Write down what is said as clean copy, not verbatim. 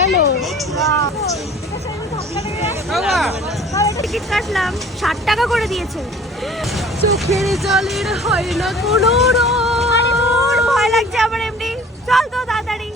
কেন? টিকিট কাটলাম 60 টাকা করে দিয়েছে। চোখের জলের হয় না কোনো রোগ। ভয় লাগছে আমার এমনি। চল তো তাড়াতাড়ি।